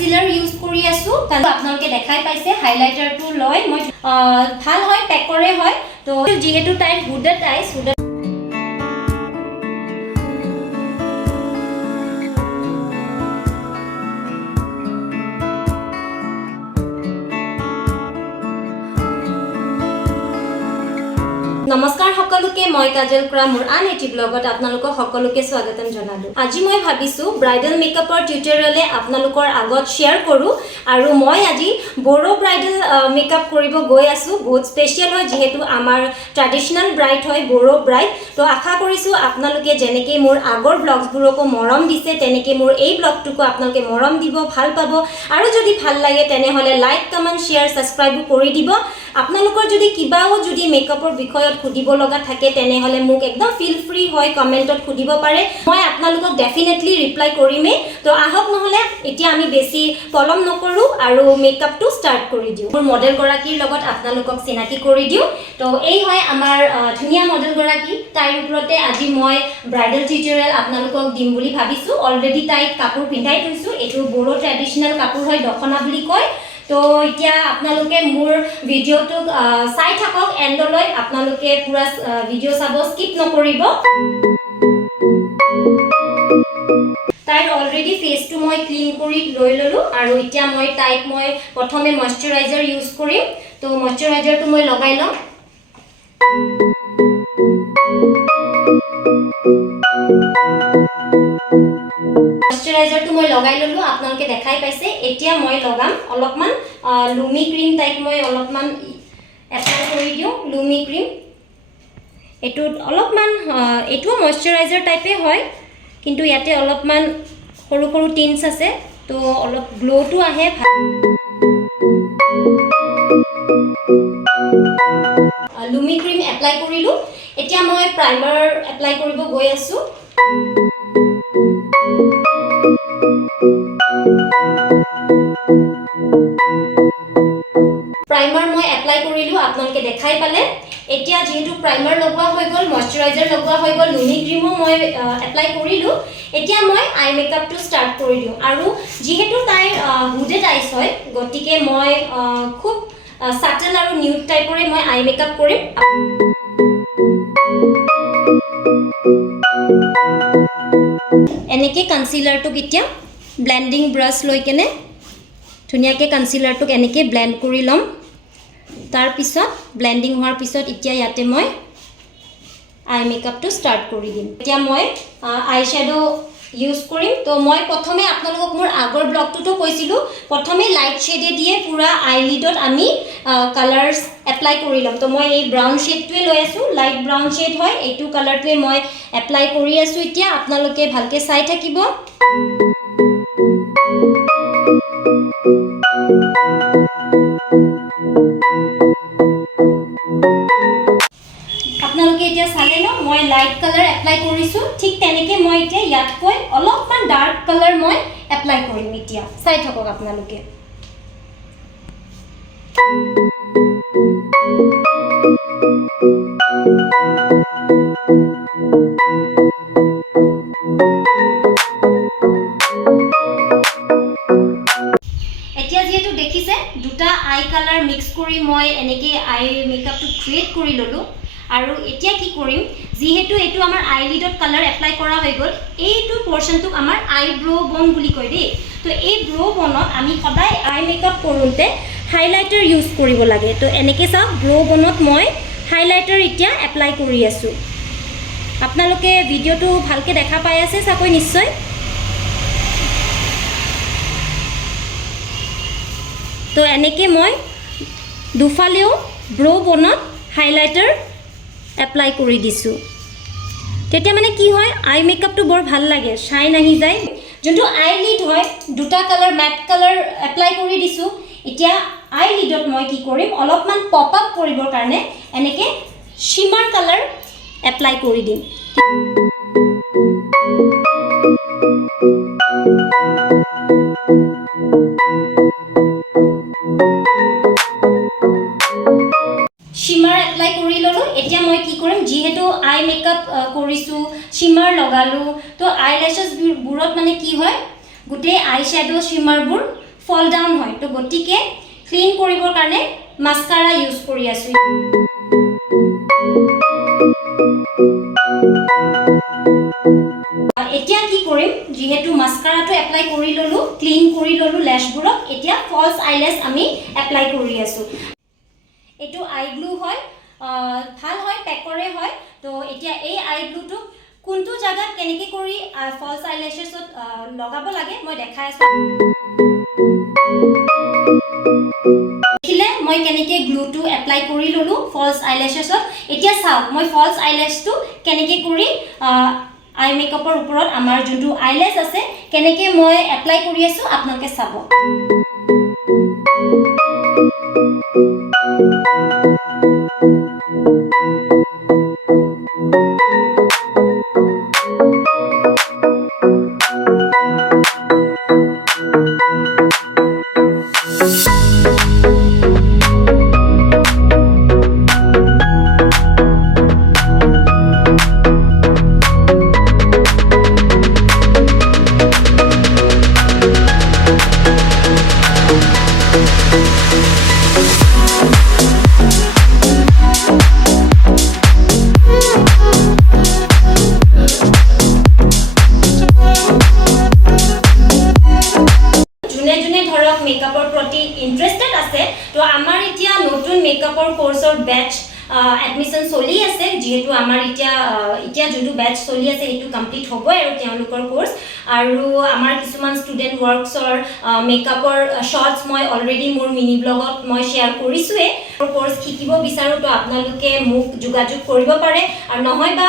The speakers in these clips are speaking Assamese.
কনসিলাৰ ইউজ কৰি আছো কাৰণ আপোনালোকে দেখাই পাইছে হাইলাইটাৰটো লয় মই ভাল হয় পেকৰে হয় তো যেহেতু তাই হুডেড আইজ নমস্কাৰ সকলোকে মই কাজল কৰা মোৰ আন এটি ব্লগত আপোনালোকক সকলোকে স্বাগতম জনালো আজি মই ভাবিছো ব্ৰাইডাল মেকআপৰ টিউটোৰিয়েলে আপোনালোকৰ আগত শেয়াৰ কৰো আৰু মই আজি বড়ো ব্ৰাইডাল মেকআপ কৰিব গৈ আছো বহুত স্পেশাল হয় যেহেতু আমাৰ ট্ৰেডিশনাল ব্ৰাইড হয় বড়ো ব্ৰাইড তো আশা কৰিছো আপোনালোকে যেনেকৈ মোৰ আগৰ ব্লগবোৰকো মৰম দিছে তেনেকৈ মোৰ এই ব্লগটোকো আপোনালোকে মৰম দিব ভাল পাব আৰু যদি ভাল লাগে তেনেহলে লাইক কমেন্ট শেয়াৰ সাবস্ক্ৰাইব কৰি দিব আপোনালোকৰ যদি কিবাও যদি মেকআপৰ বিষয়ত খুদিব লগা থাকে তেনেহলে মোক একদম ফিল ফ্ৰী হয় কমেন্টত খুদিব পাৰে মই আপোনালোকক ডেফিনেটলি ৰিপ্লাই কৰিমে তো আহক নহলে এতিয়া আমি বেছি পলম নকৰো আৰু মেকআপটো স্টাৰ্ট কৰি দিও মোৰ মডেল গৰাকীৰ লগত আপোনালোকক চিনাকি কৰি দিও তো এই হয় আমাৰ ধুনিয়া মডেল গৰাকী তাইৰ ওপৰতে আজি মই ব্ৰাইডাল টিউটোৰিয়েল আপোনালোকক দিম বুলি ভাবিছো অলৰেডি তাইক কাপোৰ পিন্ধাই থৈছো এটো বড়ো ট্ৰেডিশনাল কাপোৰ হয় দখনা বুলি কয় তো এতিয়া আপোনালোকে মোৰ ভিডিওটো চাই থাকক এন্ডলৈ আপোনালোকে পুৰা ভিডিও চাব স্কিপ নকৰিব তাইৰ অলৰেডি ফেসটো মই ক্লিন কৰি লৈ ললো আৰু এতিয়া মই তাইক মই প্ৰথমে ময়শ্চাৰাইজাৰ ইউজ কৰিম তো ময়শ্চাৰাইজাৰটো মই লগাই লম ময়শ্চাৰাইজাৰটো মই লগাই ললো আপোনালোকে দেখাই পাইছে এতিয়া মই লগাম অলপমান লুমি ক্ৰীম টাইপ মই অলপমান এপ্লাই কৰি দিও লুমি ক্ৰীম এটো অলপমান এটো ময়শ্চাৰাইজাৰ টাইপে হয় কিন্তু ইয়াতে অলপমান সৰু সৰু টিনছ আছে তো অলপ গ্লোটো আহে লুমি ক্ৰীম এপ্লাই কৰিলো এতিয়া মই প্ৰাইমাৰ এপ্লাই কৰিব গৈ আছো প্ৰাইমাৰ মই এপ্লাই কৰিলো আপোনালোকে দেখাই পালে এতিয়া যেহেতু প্ৰাইমাৰ লগোৱা হৈ গল ময়শ্চাৰাইজাৰ লগোৱা হৈ গল লুমি ক্ৰীমো মই এপ্লাই কৰিলো এতিয়া মই আই মেকআপটো স্টাৰ্ট কৰি দিও আৰু যেহেতু তাই হুডেড আইজ হয় গতিকে মই খুব সাটেল আৰু নিউড টাইপৰে মই আই মেকআপ কৰিম এনেকে কনসিলাৰটো এতিয়া ব্লেন্ডিং ব্ৰাশ লৈ কেনে ধুনিয়াকে কনসিলাৰটো এনেকে ব্লেন্ড কৰি লম তাৰ পিছত ব্লেন্ডিং হোৱাৰ পিছত এতিয়া ইয়াতে মই আই মেকআপটো স্টাৰ্ট কৰি দিম এতিয়া মই আই শ্যাডো ইউজ কৰিম তো মই প্ৰথমে আপোনালোকক মোৰ আগৰ ব্লগটোতো কৈছিলো প্ৰথমে লাইট শেডে দিয়ে পুৰা আইলিডত আমি কালাৰস এপ্লাই কৰি লম তো মই এই ব্ৰাউন শেডটোৱে লৈ আছো লাইট ব্ৰাউন শেড হয় এইটো কালাৰটোৱে মই এপ্লাই কৰি আছো এতিয়া আপোনালোকে ভালকে চাই থাকিব আপোনালোকে এতিয়া চালে ন মই লাইট কালাৰ এপ্লাই কৰিছো ঠিক তেনেকে মই এতিয়া ইয়াতকৈ অলপমান ডাৰ্ক কালাৰ মই এপ্লাই কৰিম এতিয়া চাই থাকক আপোনালোকে এতিয়া যেহেতু দেখিছে দুটা আই কালাৰ মিক্স কৰি মই এনেকে আই মেকআপটো ক্ৰিয়েট কৰি ললো আৰু এতিয়া কি কৰিম যেহেতু এটো আমাৰ আইলিডত কালাৰ এপ্লাই কৰা হৈ গল এইটো পোৰশনটোক আমাৰ আইব্ৰো বন বুলি কয় দেই তো এই ব্ৰো বনত আমি সদায় আই মেকআপ কৰোতে হাইলাইটাৰ ইউজ কৰিব লাগে তো এনেকে চাওক ব্ৰো বনত মই হাইলাইটাৰ এতিয়া এপ্লাই কৰি আছো আপোনালোকে ভিডিওটো ভালকে দেখা পাই আছে চাকৈ নিশ্চয় তো এনেকে মই দুফালেও ব্ৰো বনত হাইলাইটাৰ এপ্লাই কৰি দিছো তেতিয়া মানে কি হয় আই মেকআপটো বৰ ভাল লাগে শাইন আহি যায় যোনটো আইলিড হয় দুটা কালাৰ ম্যাট কালাৰ এপ্লাই কৰি দিছো এতিয়া আইলিডত মই কি কৰিম অলপমান পপ আপ কৰিবৰ কাৰণে এনেকে শিমাৰ কালাৰ এপ্লাই কৰি দিম শিমাৰ এপ্লাই কৰি ললো এতিয়া মই কি কৰিম যেহেতু আই মেকআপ কৰিছো শিমাৰ লগালো তো আইল্যাশেছ বুৰত মানে কি হয় গুটে আই শ্যাডো শিমাৰবোৰ ফল ডাউন হয় তো গতিকে ক্লিন কৰিবৰ কাৰণে মাস্কাৰা ইউজ কৰি আছো এতিয়া কি কৰিম যেহেতু মাস্কাৰাটো এপ্লাই কৰি ললো ক্লিন কৰি ললো ল্যাশবোৰক এতিয়া ফলস আইল্যাশ আমি এপ্লাই কৰি আছো এটো আই গ্লু হয় ভাল হয় পেকৰে হয় তো এতিয়া এই আই গ্লুটো কোনটো জায়গাত কেনেকে কৰি ফলস আইল্যাশেছত লগাব লাগে মই দেখাই আছো দেখিলে মই কেনেকে গ্লুটো এপ্লাই কৰি ললো ফলস আইল্যাশেছত এতিয়া চাও মই ফলস আইল্যাশটো কেনেকে কৰি আই মেকআপৰ ওপৰত আমাৰ যোনটো আইল্যাশ আছে কেনেকে মই এপ্লাই কৰি আছো আপোনালোকে চাব মেকআপৰ প্ৰতি ইন্টাৰেস্টেড আছে তো আমাৰ এতিয়া নতুন মেকআপৰ কোৰ্সৰ ব্যাচ এডমিশন চলি আছে যেহেতু আমাৰ এতিয়া যোনটো ব্যাচ চলি আছে এটো কমপ্লিট হ'ব আৰু তেওঁলোকৰ কোৰ্স আৰু আমাৰ কিছুমান ষ্টুডেন্ট ওয়াৰ্কছৰ মেকআপৰ শৰ্টস মই অলৰেডি মোৰ মিনি ব্লগত মই শেয়াৰ কৰিছোৱে কোৰ্স শিকিব বিচাৰো তো আপোনালোকে মোক যোগাযোগ কৰিব পাৰে আৰু নহয়বা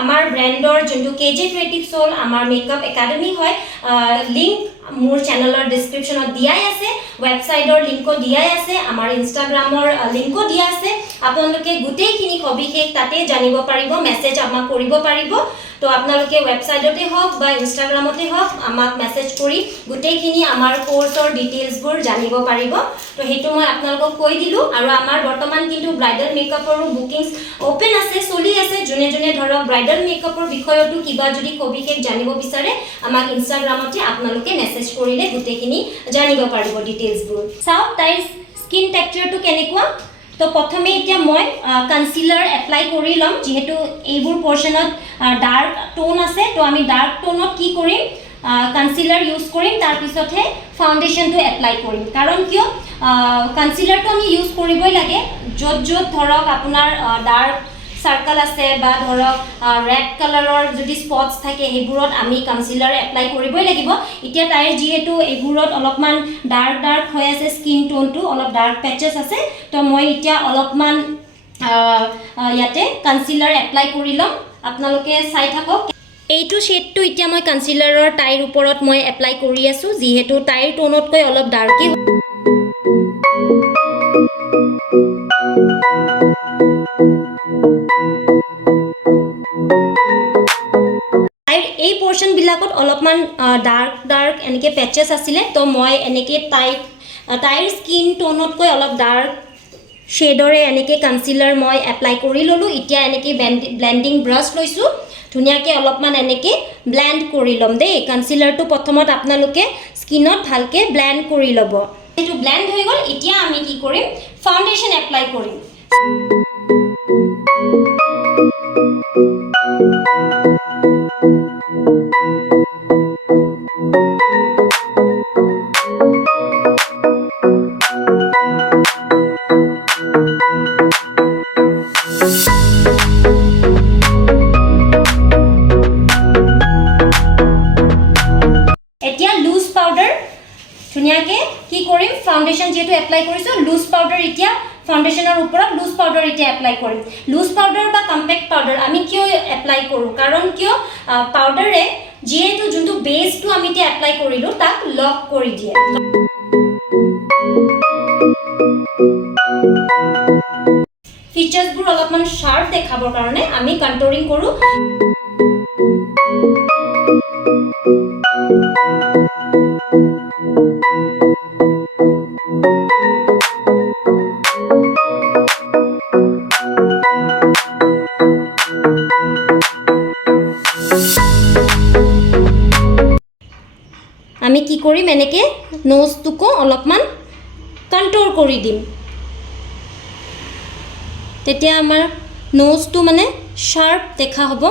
আমাৰ ব্ৰ্যান্ডৰ যোনটো কেজে ক্ৰিয়েটিভ সোল আমাৰ মেকআপ একাডেমি হয় লিংক মোৰ চেনেলৰ ডেসক্ৰিপচনত দিয়াই আছে ওয়েবসাইটৰ লিংকো দিয়াই আছে আমাৰ ইনষ্টাগ্ৰামৰ লিংকো দিয়া আছে আপোনালোকে গুটেইখিনি সবিশেষ তাতে জানিব পাৰিব মেসেজ আমাক কৰিব পাৰিব তো আপোনালোকে ওয়েবসাইটতে হওক বা ইনষ্টাগ্ৰামতে হওক আমাক মেসেজ কৰি গুটেইখিনি আমাৰ কোৰ্সৰ ডিটেইলছবোৰ জানিব পাৰিব তো হেতু মই আপোনালোকক কৈ দিলো আৰু আমাৰ বৰ্তমান কিন্তু ব্ৰাইডাল মেকআপৰো বুকিংছ ওপেন আছে চলি আছে জুনে জুনে ধৰক ব্ৰাইডাল মেকআপৰ বিষয়টো কিবা যদি সবিশেষ জানিব বিচাৰে আমাক ইনষ্টাগ্ৰামতে আপোনালোকে মেসেজ কৰিলে গুটেইখিনি জানিব পাৰিব ডিটেইলছবোৰ চাও তাইৰ স্কিন টেক্সচাৰটো কেনেকুৱা তো প্ৰথমে এতিয়া মই কনসিলাৰ এপ্লাই কৰি লম যেহেতু এইবোৰ পোৰ্শনত ডাৰ্ক টোন আছে তো আমি ডাৰ্ক টোনত কি কৰিম কনসিলাৰ ইউজ কৰিম তাৰ পিছতহে ফাউন্ডেশনটো এপ্লাই কৰিম কাৰণ কিয় কনসিলাৰটো আমি ইউজ কৰিবই লাগে যত ধৰক আপোনাৰ ডাৰ্ক সাৰ্কেল আছে বা ধৰক ৰেড কালাৰৰ যদি স্পটস থাকে হেবোৰত আমি কনসিলাৰ এপ্লাই কৰিবই লাগিব এতিয়া তাইৰ যেহেতু এবোৰত অলপমান ডাৰ্ক হৈ আছে স্কিন টোনটো অলপ ডাৰ্ক প্যাচেছ আছে তো মই এতিয়া অলপমান ইয়াতে কনসিলাৰ এপ্লাই কৰি লম আপোনালোকে চাই থাকক এইটো শেডটো এতিয়া মই কনসিলাৰৰ তাইৰ ওপৰত মই এপ্লাই কৰি আছো যেহেতু তাইৰ টোনতকৈ অলপ ডাৰ্কে এই পোৰ্শন বিলাকত অলপমান ডাৰ্ক এনেকে প্যাচেছ আছিলে তো মই এনেকে তাইৰ স্কিন টোনতকৈ অলপ ডাৰ্ক শেডৰে এনেকে কনসিলাৰ মই এপ্লাই কৰি ললো এতিয়া এনেকে ব্লেন্ডিং ব্ৰাশ লৈছো ধুনিয়াকে অলপমান এনেকে ব্লেন্ড কৰি লম দেই কনসিলাৰটো প্ৰথমত আপোনালোকে স্কিনত ভালকে ব্লেন্ড কৰি লব এটো ব্লেন্ড হৈ গল এতিয়া আমি কি কৰিম ফাউন্ডেশন এপ্লাই কৰিম ধুনিয়াকে কি কৰিম ফাউন্ডেশন যেটো এপ্লাই কৰিছো লুজ পাউডাৰ এতিয়া ফাউন্ডেশনৰ ওপৰত লুজ পাউডাৰ এতিয়া এপ্লাই কৰিম লুজ পাউডাৰ বা কম্পেক্ট পাউডাৰ আমি কিয় এপ্লাই কৰো কাৰণ কিয় পাউডাৰে যেটো যোনটো বেসটো আমি এতিয়া এপ্লাই কৰিলো তাক লক কৰি দিয়ে ফিচাৰ্সবোৰ অলপমান শাৰ্প দেখাবৰ কাৰণে আমি কন্ট্ৰোলিং কৰো আমি কি কৰিম এনেকে নোজটোকো অলপমান কণ্ট্ৰল কৰি দিম তেতিয়া আমাৰ নোজটো মানে শাৰ্প দেখা হ'ব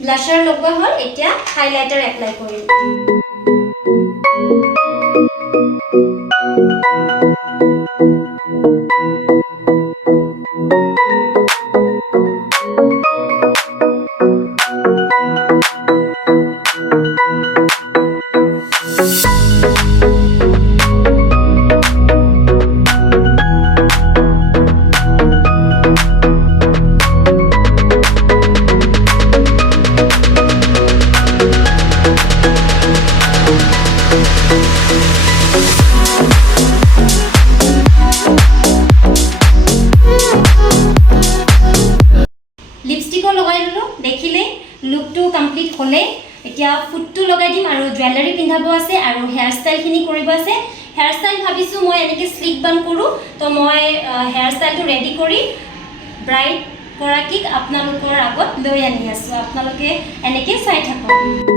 ব্লাশাৰ লগোৱা হ'ল এতিয়া হাইলাইটাৰ এপ্লাই কৰিম লিপষ্টিকো লগাই ললো দেখিলে লুকটো কমপ্লিট হলে এতিয়া ফুটটো লগাই দিম আৰু জুৱেলাৰী পিন্ধাব আছে আৰু হেয়াৰ ষ্টাইলখিনি কৰিব আছে হেয়াৰ ষ্টাইল ভাবিছো মই এনেকৈ স্লিক বান কৰো তো মই হেয়াৰ ষ্টাইলটো ৰেডি কৰি ব্ৰাইড গৰাকীক আপোনালোকৰ আগত লৈ আনি আছো আপোনালোকে এনেকৈ চাই থাকক